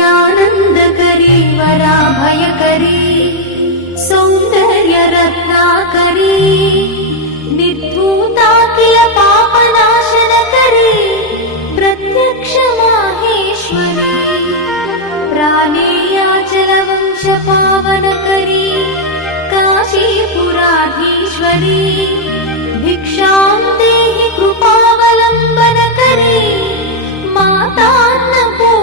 नित्यानन्दकरी वराभयकरी सौन्दर्यरत्नाकरी निर्धूताखिल पापनाशनकरी प्रत्यक्ष माहेश्वरी प्राणेयाचलवंशपावनकरी काशीपुराधीश्वरी भिक्षां देहि कृपावलम्बनकरी मातान्नपूर्णा